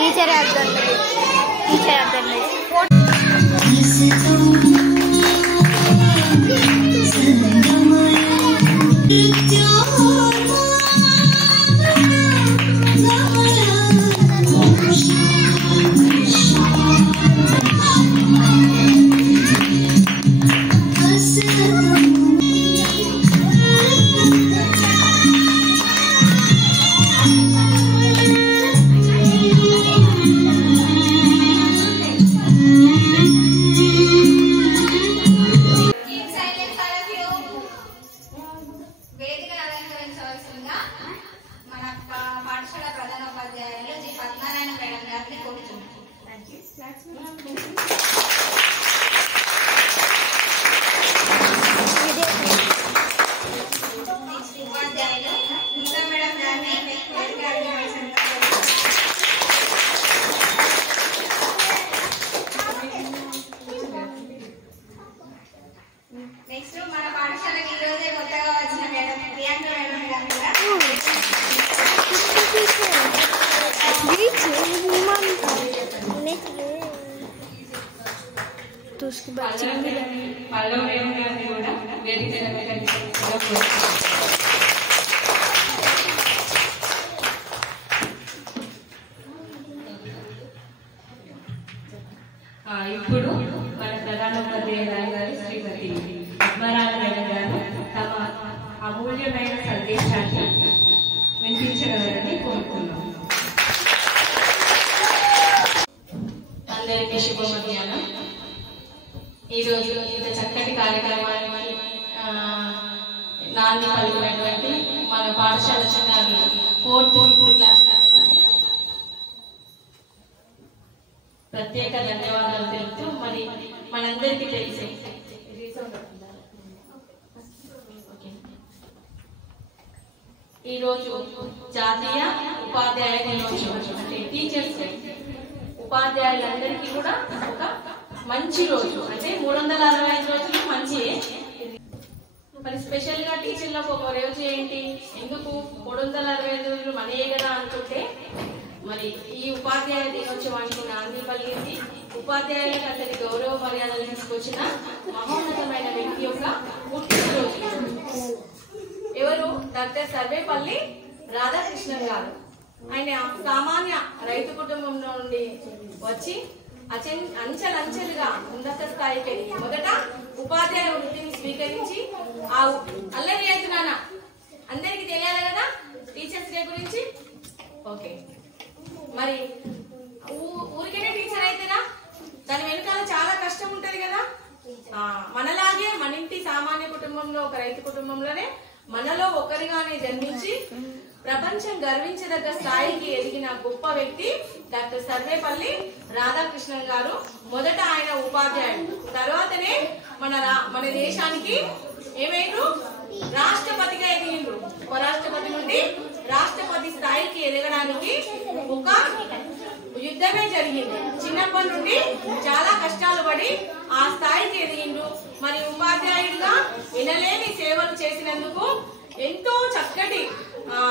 Teacher तो उसके बाद चिंगी ఇప్పుడు మన ప్రధానోపాధ్యాయురాలు గారు శ్రీమతి పద్మరాజ మేడం గారు తమ అమూల్యమైన సందేశాన్ని వినిపించగలరని కోరుతున్నాం. అందరికీ శుభ మధ్యాహ్నం. ఈరోజు ఇంత చక్కటి కార్యక్రమానికి నాంది పలికినటువంటి మన పాఠశాల చిన్నారులు 4th, 5th క్లాస్ ప్రత్యేక ధన్యవాదాలు తెలుపుతూ, మరి మనందరికీ తెలిసే ఈరోజు జాతీయ ఉపాధ్యాయ దినోత్సవం. అంటే టీచర్స్ డే. ఉపాధ్యాయులందరికీ కూడా ఒక మంచి రోజు. అంటే 365 రోజులు మంచియే. మరి స్పెషల్ గా టీచర్లకు ఒక రోజు ఏంటి, ఎందుకు 365 రోజులు మనయే కదా అనుకుంటే, మరి ఈ ఉపాధ్యాయ దినోత్సవానికి నాంది పలికింది ఉపాధ్యాయులకు అతని గౌరవ మర్యాదలు తీసుకొచ్చిన మహోన్నతమైన వ్యక్తి యొక్క పుట్టినరోజు. ఎవరు? డాక్టర్ సర్వేపల్లి రాధాకృష్ణన్ గారు. ఆయన సామాన్య రైతు కుటుంబంలో నుండి వచ్చి అంచెలంచెలుగా ఉన్నత స్థాయికి మొదట ఉపాధ్యాయ వృత్తిని స్వీకరించి ఆ అల్లరి చేస్తున్నానా అందరికి తెలియాలి కదా టీచర్స్ డే గురించి. ఓకే, మరి ఊరికనే టీచర్ అయితేనా దాని వెనకాల చాలా కష్టం ఉంటది కదా. మనలాగే మన ఇంటి సామాన్య కుటుంబంలో ఒక రైతు కుటుంబంలోనే మనలో ఒకరిగానే జన్మించి ప్రపంచం గర్వించదగ్గ స్థాయికి ఎదిగిన గొప్ప వ్యక్తి డాక్టర్ సర్వేపల్లి రాధాకృష్ణన్ గారు. మొదట ఆయన ఉపాధ్యాయుడు, తర్వాతనే మన దేశానికి ఏమైండ్రు? రాష్ట్రపతిగా ఎదిగిండ్రు. ఉపరాష్ట్రపతి నుండి రాష్ట్రపతి స్థాయికి ఎదగడానికి ఒక యుద్ధమే జరిగింది. చిన్నప్పటి నుండి చాలా కష్టాలు పడి ఆ స్థాయికి ఎదిగిండ్రు. మరి ఉపాధ్యాయుడిగా వినలేని సేవలు చేసినందుకు ఎంతో చక్కటి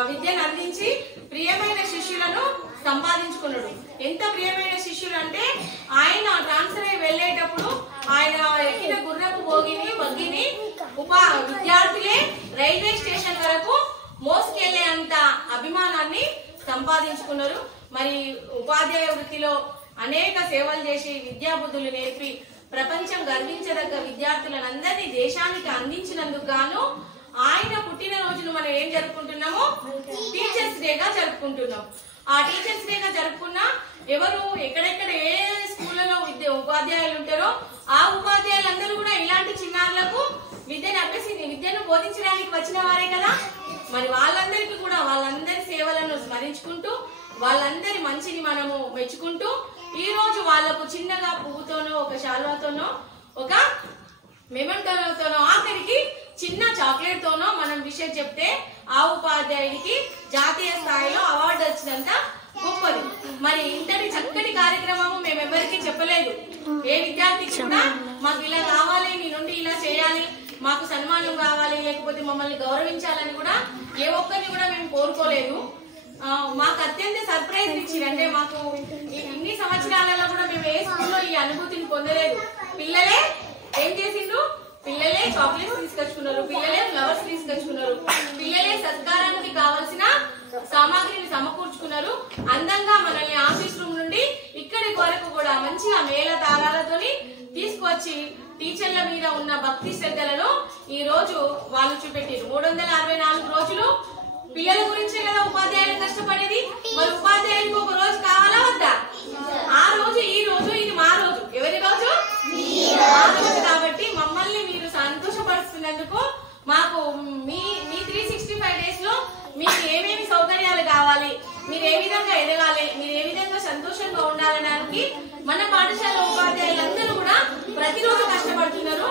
విద్యను అందించి ప్రియమైన శిష్యులను సంపాదించుకున్నాడు. ఎంత ప్రియమైన శిష్యులు అంటే, ఆయన ట్రాన్స్ఫర్ అయి వెళ్లేటప్పుడు ఆయన ఎక్కిన గుర్రపు బగ్గిని విద్యార్థులే రైల్వే స్టేషన్ వరకు మోసుకెళ్లే అంత అభిమానాన్ని సంపాదించుకున్నారు. మరి ఉపాధ్యాయ వృత్తిలో అనేక సేవలు చేసి విద్యాబుద్ధులు నేర్పి ప్రపంచం గర్వించదగ్గ విద్యార్థులందరినీ దేశానికి అందించినందుకు గాను ఆయన పుట్టినరోజును మనం ఏం జరుపుకుంటున్నాము? టీచర్స్ డేగా జరుపుకుంటున్నాం. ఆ టీచర్స్ డేగా జరుపుకున్నా ఎవరు ఎక్కడెక్కడ ఏ స్కూళ్లలో ఉపాధ్యాయులు ఉంటారో ఆ ఉపాధ్యాయులందరూ కూడా ఇలాంటి చిన్నారులకు విద్యను బోధించడానికి వచ్చిన వారే కదా. మరి వాళ్ళందరికీ కూడా వాళ్ళందరి సేవలను స్మరించుకుంటూ వాళ్ళందరి మంచిని మనము మెచ్చుకుంటూ ఈ రోజు వాళ్లకు చిన్నగా పువ్వుతోనో ఒక శాల్వాతోనో ఒక మెమెంటోతోనో ఆఖరికి చిన్న చాక్లెట్ తోనో మనం విషయం చెప్తే ఆ ఉపాధ్యాయుడికి జాతీయ స్థాయిలో అవార్డు వచ్చినంత గొప్పది. మరి ఇంతటి చక్కటి కార్యక్రమము మేమెవరికి చెప్పలేదు. ఏ విద్యార్థికి కూడా మాకు ఇలా కావాలి, మీ నుండి ఇలా చేయాలి, మాకు సన్మానం కావాలి, లేకపోతే మమ్మల్ని గౌరవించాలని కూడా ఏ ఒక్కరిని కూడా మేము కోరుకోలేదు. మాకు అత్యంత సర్ప్రైజ్ ఇచ్చింది. అంటే మాకు ఇన్ని సంవత్సరాలలో కూడా మేము ఏ స్కూల్లో ఈ అనుభూతిని పొందలేదు. పిల్లలే ఏం చేసిండ్రు? పిల్లలే చాక్లెట్స్ తీసుకొచ్చుకున్నారు, పిల్లలే ఫ్లవర్స్ తీసుకొచ్చుకున్నారు, పిల్లలే సత్కారానికి కావాల్సిన సామాగ్రిని సమకూర్చుకున్నారు. అందంగా మనల్ని ఆఫీస్ రూమ్ నుండి ఇక్కడి వరకు కూడా మంచిగా మేళ తాళాలతోని తీసుకువచ్చి టీచర్ల మీద ఉన్న భక్తి శ్రద్ధలను ఈ రోజు వాళ్ళు చూపెట్టారు. 364 రోజులు పిల్లల గురించే కదా ఉపాధ్యాయులు కష్టపడేది. మరి ఉపాధ్యాయులకు ఒక రోజు కావాలా వద్దా? ఆ రోజు ఈ రోజు ఇది మా రోజు. ఎవరి రోజు? ఆ రోజు. కాబట్టి మమ్మల్ని మీరు సంతోషపరుస్తున్నందుకు మాకు మీ 365 డేస్ లో మీకు ఏమేమి సౌకర్యాలు కావాలి, మీరు ఏ విధంగా ఎదగాలి, మీరు ఏ విధంగా సంతోషంగా ఉండాలనడానికి మన పాఠశాల ఉపాధ్యాయులందరూ కూడా ప్రతిరోజు కష్టపడుతున్నారు.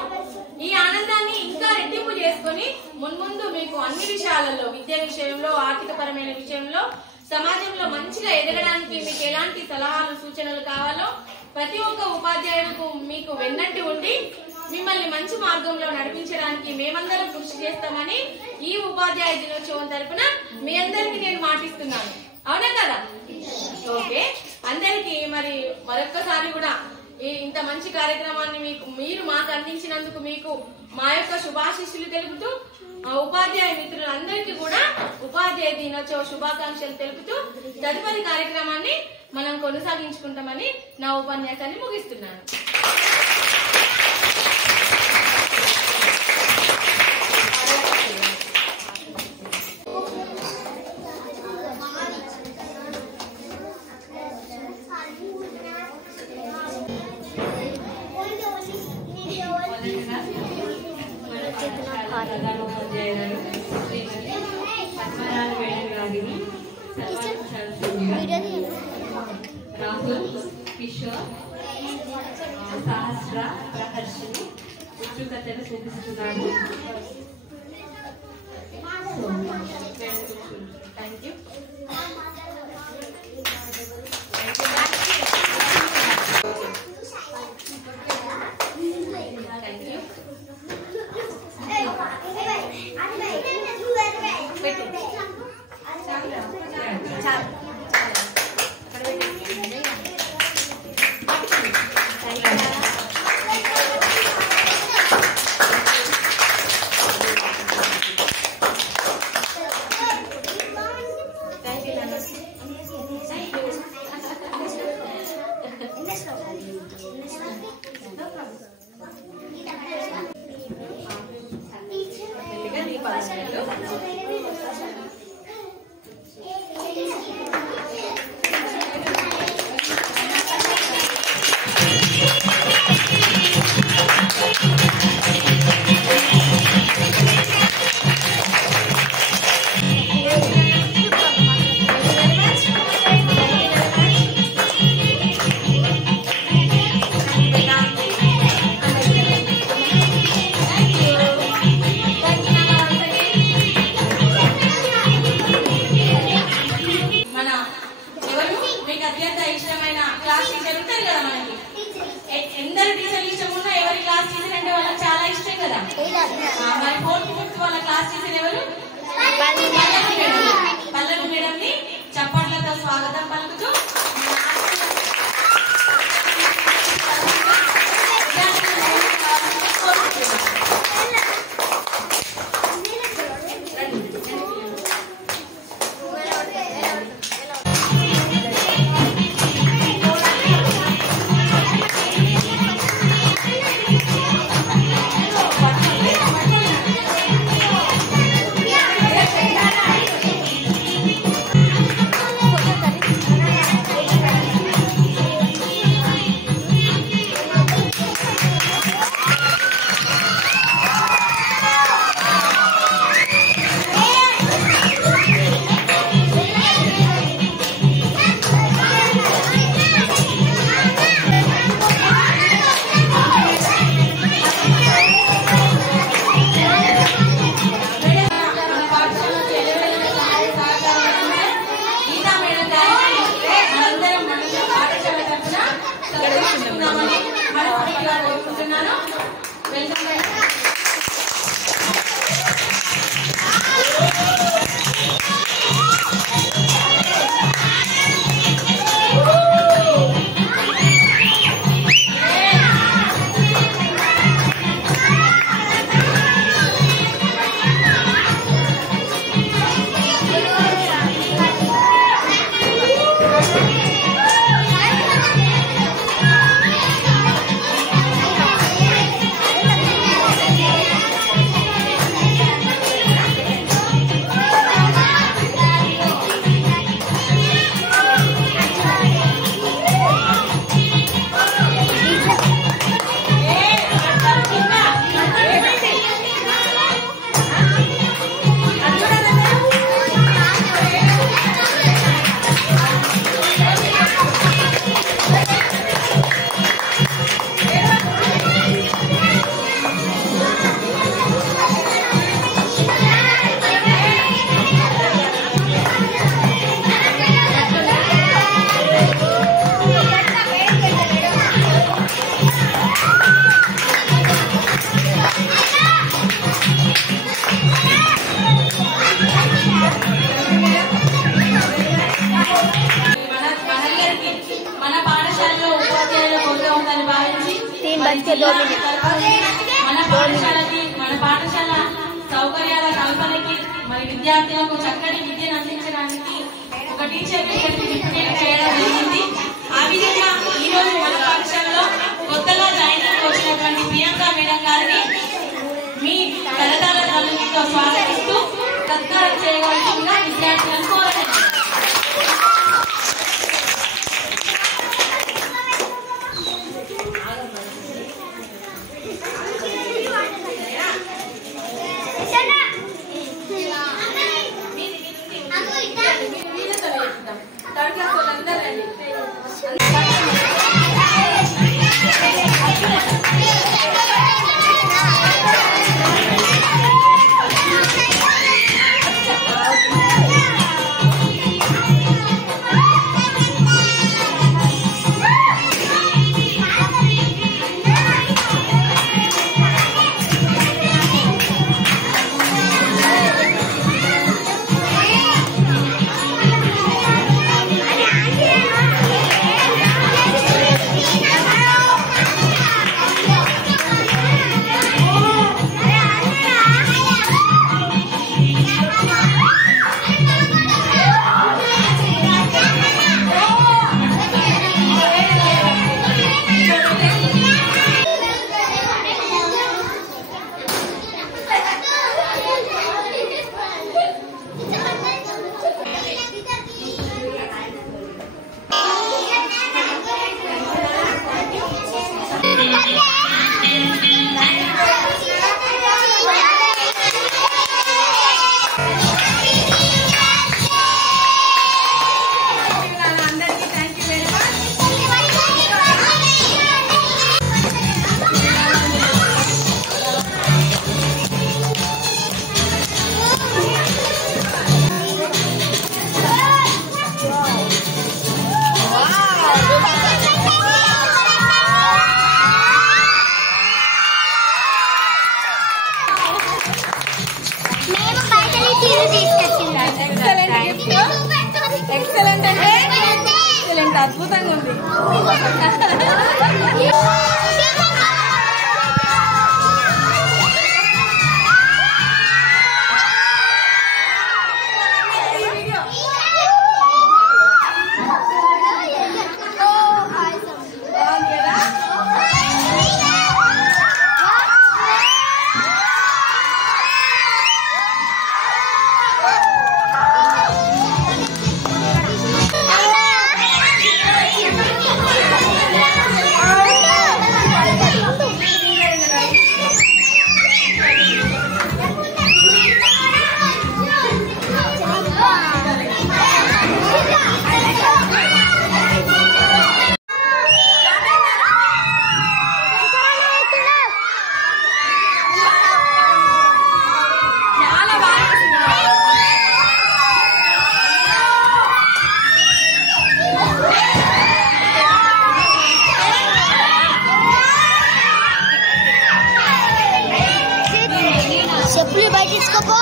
ఈ ఆనందాన్ని ఇంకా రెట్టింపు చేసుకుని మున్ముందు మీకు అన్ని విషయాలలో, విద్య విషయంలో, ఆర్థిక పరమైన విషయంలో, సమాజంలో మంచిగా ఎదగడానికి మీకు ఎలాంటి సలహాలు సూచనలు కావాలో ప్రతి ఒక్క ఉపాధ్యాయులకు మీకు వెన్నంటి ఉండి మిమ్మల్ని మంచి మార్గంలో నడిపించడానికి మేమందరం కృషి చేస్తామని ఈ ఉపాధ్యాయ దినోత్సవం తరపున మీ అందరికీ నేను మాటిస్తున్నాను. అవునా కదా? ఓకే. మరి మరొక్కసారి కూడా ఇంత మంచి కార్యక్రమాన్ని మీరు మాకు అందించినందుకు మీకు మా యొక్క శుభాశీస్సులు తెలుపుతూ ఉపాధ్యాయ మిత్రులందరికీ కూడా ఉపాధ్యాయ దినోత్సవ శుభాకాంక్షలు తెలుపుతూ తదుపరి కార్యక్రమాన్ని మనం కొనసాగించుకుంటామని నా ఉపన్యాసాన్ని ముగిస్తున్నాను. రాహుల్, కిషోర్, సహస్ర, ప్రహర్షిని ఉత్సుకతను చూపిస్తున్నారు. Thank you. పల్లవి మేడం ని చప్పట్లతో స్వాగతం పలుకుతూ మన పాఠశాల సౌకర్యాల కల్పనకి మరి విద్యార్థులకు చక్కటి విద్యను అందించడానికి ఒక టీచర్ చేయడం జరిగింది. ఆ విధంగా ఈ రోజు మన పాఠశాలలో కొత్తగా జాయినింగ్ వచ్చినటువంటి ప్రియాంక మేడం గారిని మీ కరతాళ ధ్వనులతో స్వాగతిస్తూ సత్కారం చేయవలసిందిగా విద్యార్థులను కోరడం. ఎక్సలెంట్ అంటే ఎక్సలెంట్, అద్భుతంగా ఉంది. చెప్పులు బయట తీసుకోపో.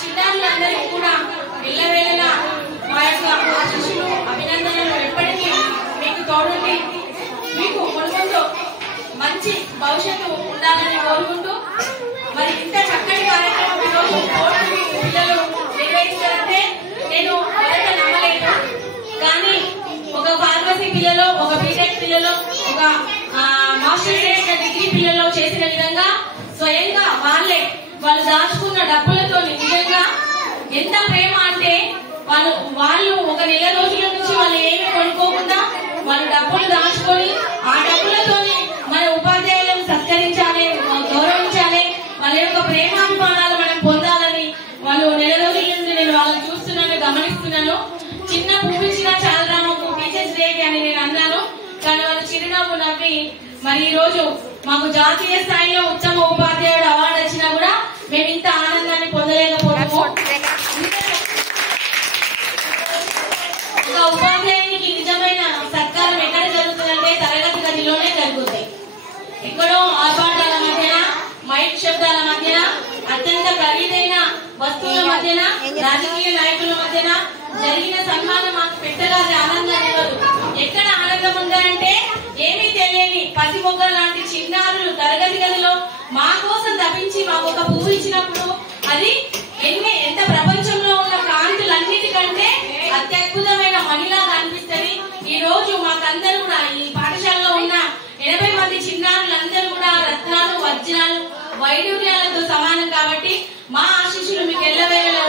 చిన్నారులందరికీ కూడా వెళ్ళవేళలా మా యొక్క ఆశీస్సులు అభినందనలు భవిష్యత్తు ఉండాలని కోరుకుంటూ మరి ఇంత చక్కటి కార్యక్రమం ఈరోజు పిల్లలు నిర్వహిస్తారంటే నేను మొదట నమ్మలేదు. కానీ ఒక ఫార్మసీ పిల్లలు, ఒక బీటెక్ పిల్లలు, ఒక మాస్టర్స్ డిగ్రీ పిల్లలు చేసిన విధంగా స్వయంగా వాళ్ళు దాచుకున్న డబ్బులతో నిజంగా ఎంత ప్రేమ అంటే వాళ్ళు ఒక నెల రోజుల నుంచి వాళ్ళు ఏమి కొనుక్కోకుండా వాళ్ళు డబ్బులు దాచుకొని ఆ డబ్బులతోని మన ఉపాధ్యాయులను సత్కరించాలి, గౌరవించాలి, వాళ్ళ యొక్క ప్రేమాభిమానాలు మనం పొందాలని వాళ్ళు నెల రోజుల నుంచి నేను వాళ్ళని చూస్తున్నాను, గమనిస్తున్నాను. చిన్న పూపించినా చాలా మాకు టీచర్స్ డేకి అని నేను అన్నాను. కానీ వాళ్ళు చిరునవ్వు నవ్వి మరి ఈ రోజు మాకు జాతీయ స్థాయిలో ఉత్తమ ఉపాధ్యాయుడు అవార్డు వచ్చినా కూడా మేము ఇంత ఆనందాన్ని పొందలేకపోతాము. ఒక ఉపాధ్యాయునికి నిజమైన సత్కారం ఎక్కడ జరుగుతుందంటే తరగతి గదిలోనే జరుగుతాయి. ఎక్కడో ఆర్భాటాల మధ్యన, మైక్ శబ్దాల మధ్యన, అత్యంత ఖరీదైన వస్తువుల మధ్యన, రాజకీయ నాయకుల మధ్యన జరిగిన సన్మానం మాకు పెట్టగానే ఆనందాన్ని ఇవ్వదు. ఎక్కడ ఆనందం ఉందంటే ఏమీ తెలియని పసిమొగ్గ లాంటి చిన్నారులు తరగతి గదిలో మా కోసం తప్పించి మాకు ఒక పువ్వు ఇచ్చినప్పుడు అది ఎంత ప్రపంచంలో ఉన్న కాంతులన్నిటికంటే అత్యద్భుతమైన మహిళగా అనిపిస్తుంది. ఈ రోజు మాకందరూ కూడా ఈ పాఠశాలలో ఉన్న 80 మంది చిన్నారులందరూ కూడా రత్నాలు, వజ్రాలు, వైడూర్యాలతో సమానం. కాబట్టి మా ఆశీస్సులు మీకు ఎల్లవేళలా